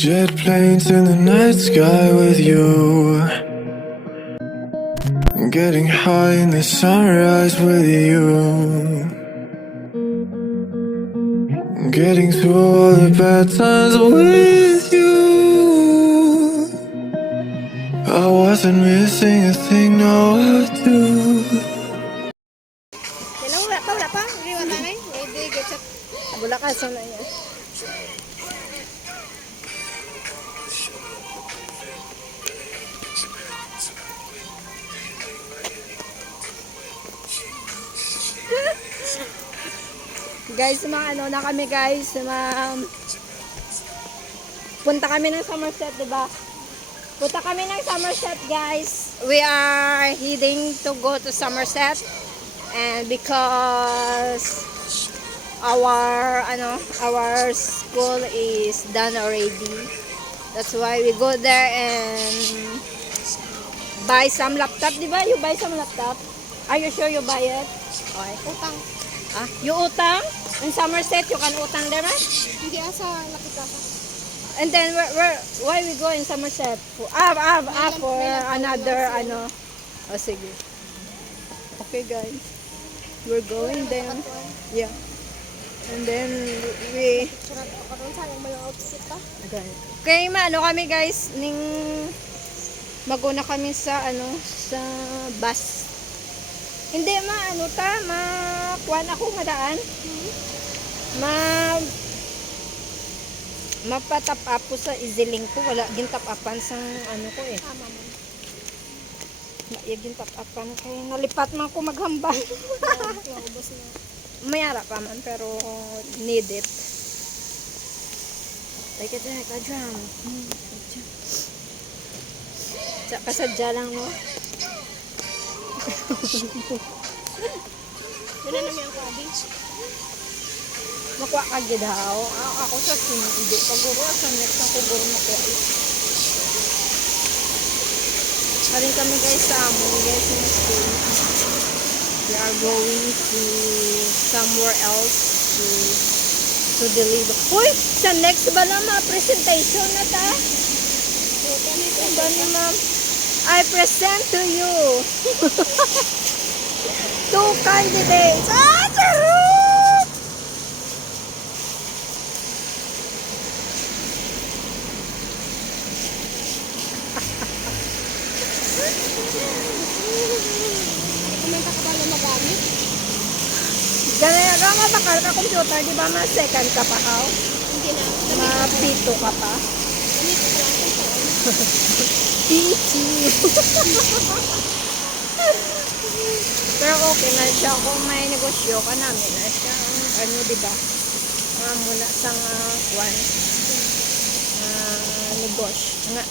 Jet planes in the night sky with you, getting high in the sunrise with you, getting through all the bad times with you. I wasn't missing a thing, no I do. Hello, wala pa. Hindi wala na eh. Hindi, get up. Wala ka, so na yan. Guys, mga ano na kami guys, punta kami ng Somerset, diba? Punta kami ng Somerset guys. We are heading to go to Somerset. And because our school is done already, that's why we go there and buy some laptop, di ba? You buy some laptop? Are you sure you buy it? Okay. Utang. Ah, you utang? In Somerset, you can utang there, man? Hindi asa nakita ka. And then why we go in Somerset? For another ano. Oh, sige. Okay, guys. We're going there. Yeah. And then we Surat ako doon, sayang mo yung outfit pa. okay, ano kami guys, maguna kami sa sa bus. Hindi makuan ako madaan. Mapatap up ko sa iziling ko, wala gintap upan sa ko eh. Tama mo. Gintap upan kay nalipat man ko maghambal. Ubos na. Mayara pa man pero need it. Like it like a drum. Kasadya lang mo. Yun na namin ang kwabi. Makuha ka gidaw. Ako sa hindi. Paguro sa next na kuguro makuha. Haring kami guys sa amon guys sa school. We are going to somewhere else to deliver. Uy! Sa next ba na presentation na ta? Ba ni ma'am? I present to you two candidates. Charot! Kumenta ka ba na magamit? Ganyan ka mabakal ka computer, di ba second ka pa how? Hindi na. Mapito ka pa? Gamit ko lang ito. Pichi. Pero okay na siya kung may negosyo ka namin na siya di ba? Mula sa negosyo. Nga